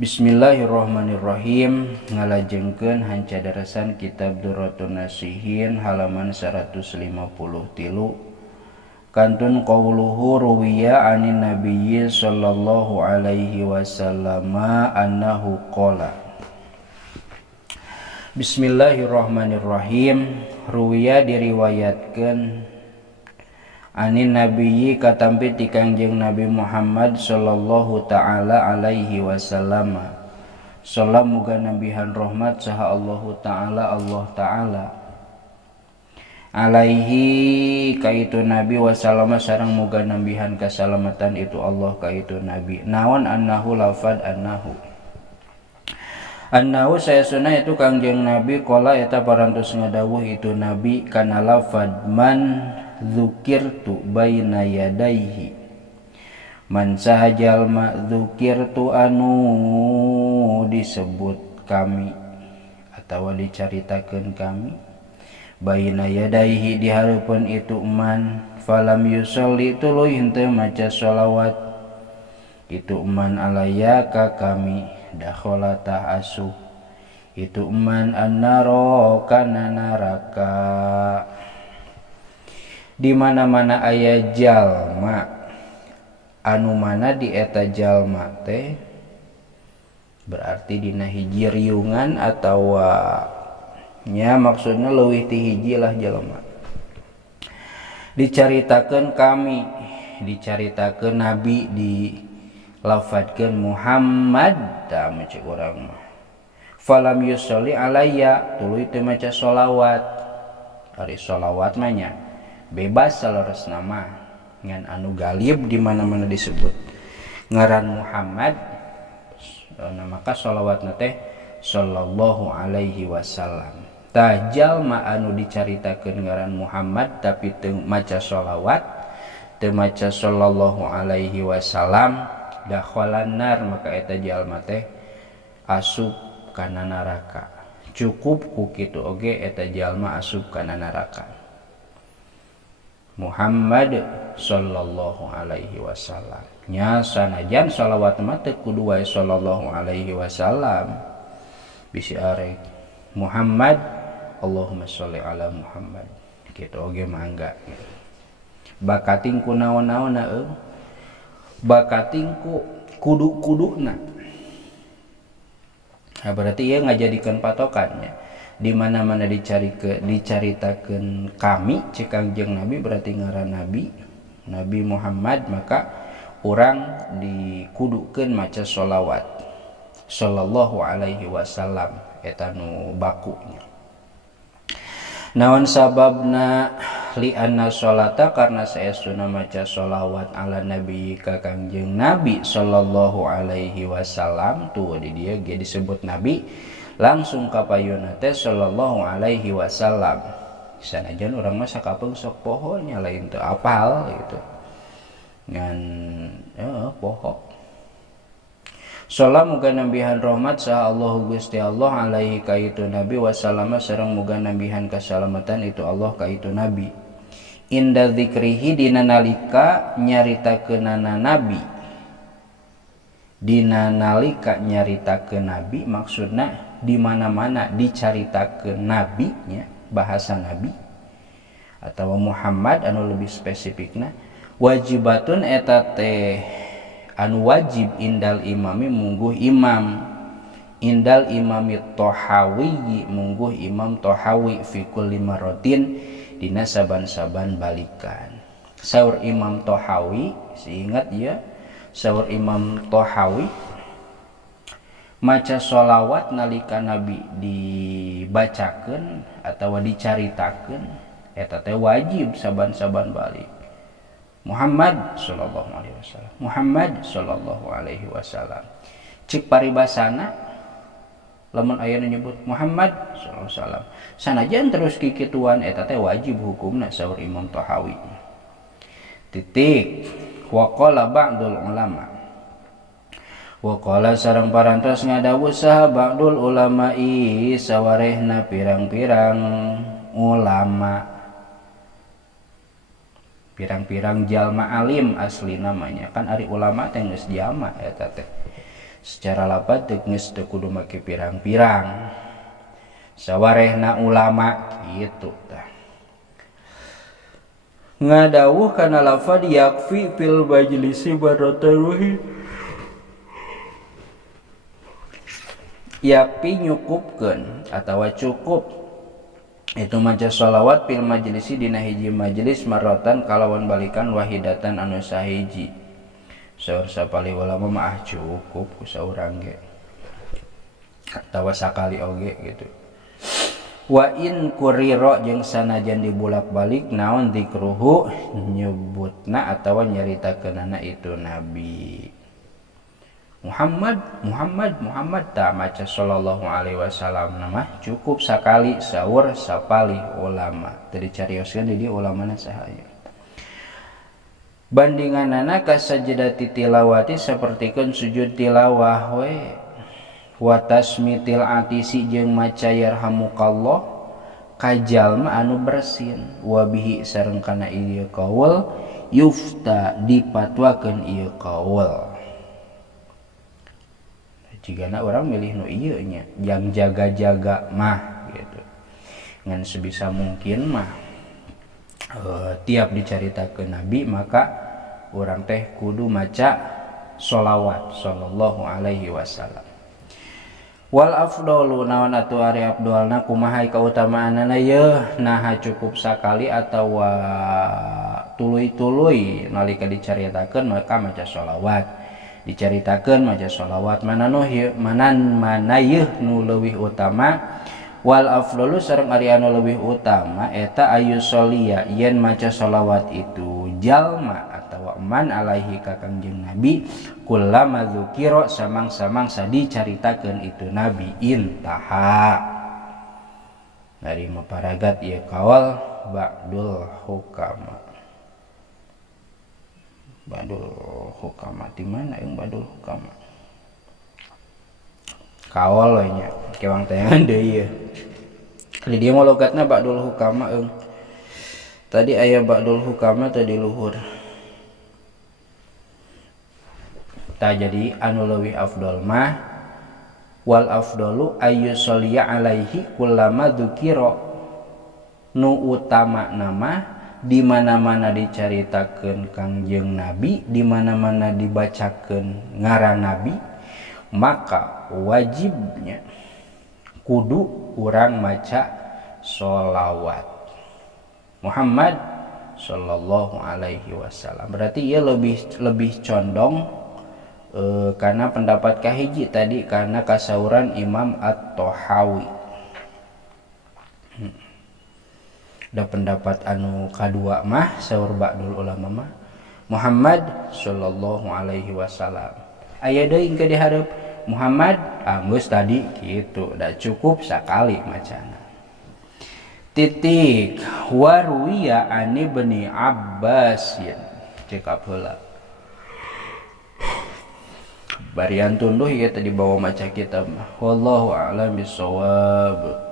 Bismillahirrahmanirrahim. Ngalajengkeun hanca darasan kitab Durratun Nasihin halaman 153. Kantun qauluhu ruwiya anin nabiyyi sallallahu alaihi wasallam annahu qala. Bismillahirrahmanirrahim. Ruwiya diriwayatkeun anin nabiyyi katampi ti Kangjeng Nabi Muhammad sallallahu taala alaihi wasallam. Salam muga nambihan rahmat saha Allahu taala alaihi kaitu Nabi wasallama sareng muga nambihan kasalamatan itu Allah kaitu Nabi. Naon annahu lafad annahu sayasuna itu Kangjeng Nabi qala eta parantos ngadawuh itu Nabi kana lafad man dzukirtu baina yadaihi man sahajal ma dzukirtu anu disebut kami atawa dicaritakeun kami baina yadaihi di hareupeun itu man falam yusolli tuluy henteu maca sholawat itu man alaya ka kami dakhala tah asup itu man annaro kana naraka. Di mana-mana aya jalma anu mana di eta jalma teh berarti dina hiji riungan atawa nya maksudna leuwih ti hiji lah jalma dicaritakeun kami dicaritakeun nabi dilafadkeun Muhammad da macam urang mah falam yusolli alayya tuluy teu maca sholawat ari sholawat mah nya bebas saleres nama ngan anu galib di mana-mana disebut ngaran Muhammad maka sholawatna teh sallallahu alaihi wasallam. Tah jalma anu dicaritakeun ngaran Muhammad tapi teu maca sholawat teu maca sallallahu alaihi wasallam dakhalan nar maka eta jalma teh asup kana neraka. Cukup ku kitu oge eta jalma asup kana neraka. Muhammad sallallahu alaihi wasallam nya sanajan shalawat mah teu kudu wae sallallahu alaihi wasallam bisi arek Muhammad Allahumma sholli ala Muhammad kitu oge mangga bakating ku naon-naonna bakating ku kudu-kuduna nah, berarti ieu ngajadikeun patokannya di mana-mana dicaritakeun kami cek Kangjeng Nabi berarti ngaran Nabi Muhammad maka urang dikudukeun maca sholawat sallallahu alaihi wasallam eta nu bakunya. Naon sababna li anna sholata karena saestuna maca sholawat ala nabi ka Kangjeng Nabi sallallahu alaihi wasallam tuh di dieu ge disebut nabi langsung kapayuna teh sallallahu alaihi wasallam. Sanajan urang mah sakapeung sok poho nya lain teu apal gitu. Ngan poho. Salam muga nambihan rahmat saha Allah Gusti Allah alaihi kaitu nabi wasallama sareng muga nambihan kasalamatan itu Allah kaitu nabi. Inda dzikrihi dina nalika nyaritakeunana nabi. Dina nalika nyaritakeun nabi maksudna di mana-mana dicaritakeun nabi nya bahasa nabi atau Muhammad anu lebih spesifikna wajibatun eta teh anu wajib indal imami mungguh imam indal imami Tohawi mungguh imam Tohawi fi kulli maratin dina saban-saban balikan. Saur Imam Tohawi seingat ya saur Imam Tohawi maca sholawat nalika nabi dibacakeun atawa dicaritakeun eta teh wajib saban-saban balik. Muhammad sallallahu alaihi wasallam Muhammad sallallahu alaihi wasallam cik paribasana lamun aya nu nyebut Muhammad sallallahu alaihi wasallam sanajan terus kikituan eta teh wajib hukumna saur Imam Tohawi. Titik wa qala ba'dul ulama wa qala sareng parantos ngadawuh saha ba'dul ulama'i sawarehna pirang-pirang ulama pirang-pirang jalma alim asli namanya kan ari ulama teh geus jalma eta teh secara lafaz geus teu kudu make pirang-pirang sawarehna ulama gitu tah. Ngadawuh kana lafaz yakfi fil majlisi marratan wahid, yakfi nyukupkeun atawa cukup itu maca sholawat fil majlisi dina hiji majelis marratan kalawan balikan wahidatan anu sahiji. Saur sapali ulama mah cukup ku saurang ge atawa sakali oge gitu. Wa in kuriro jeung sanajan dibulak-balik naon zikruhu nyebutna atawa nyaritakeunana itu nabi. Muhammad ta maca sallallahu alaihi wasallam nama cukup sakali saur sapali ulama. Teu dicarioskeun di dieu ulamana sahaya. Bandinganana ka sajdati tilawati sapertikeun sujud tilawah we. Wa tasmitil atisi jeung maca yarhamukallah ka jalma anu bersin wa bihi sareng kana ieu qaul yufta dipatwakeun ieu qaul. Jigana orang milih nu ieu nya jang jaga-jaga mah gitu ngan sebisa mungkin mah tiap dicaritakeun nabi maka urang teh kudu maca sholawat sallallahu alaihi wasallam. Wal afdalu naon atuh ari afdalna kumaha kautamaanna yeuh naha cukup sakali atawa tuluy-tuluy nalika dicaritakeun maka maca sholawat. Dicaritakeun maca sholawat mana yeuh nu leuwih utama. Wal afdalu sareng ari anu leuwih utama eta ayusollia yen maca sholawat itu jalma atawa man alaihi ka Kangjeng Nabi kullama dzukira samang-samangsa dicaritakeun itu nabi intaha. Dari maparagat ieu kaul ba'dul hukama. Ba'dul hukama di mana yang ba'dul hukama? Kaul we nya kewang tayangan deui. Di dieu mah logatna ba'dul hukama eung. Tadi aya ba'dul hukama tadi luhur. Ta jadi anu leuwih afdal mah wal afdalu ayyusolliya alaihi kullama dzukira nu utama nama di mana-mana dicaritakeun Kangjeng Nabi, di mana-mana dibacakeun ngaran Nabi, maka wajibnya kudu urang maca sholawat Muhammad sallallahu alaihi wasallam. Berarti ia lebih condong karena pendapat kahiji tadi karena kasauran Imam At-Tahawi. Da pendapat anu kadua mah saur ba'dul ulama mah Muhammad sallallahu alaihi wasallam. Aya deui engke dihareup Muhammad geus tadi kitu da cukup sakali macana. Titik waruya ani Ibnu Abbasin cekap heula. Barian tunduh ieu tadi bawa maca kitab. Wallahu a'lam bishawab.